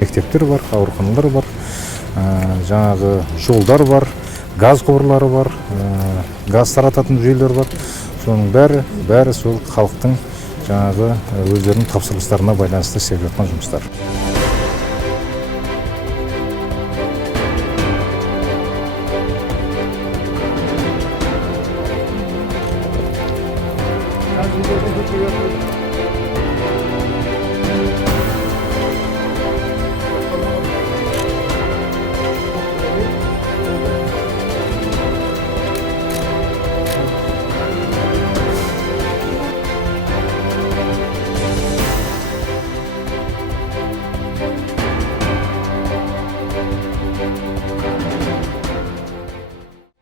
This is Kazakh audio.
Мектептер бар, ауруханалар бар, жаңағы жолдар бар, газ құбырлары бар, газ тарататын жүйелер бар. Соның бәрі сол халықтың жаңағы өздерінің тапсырыстарына байланысты істеп жатқан жұмыстар.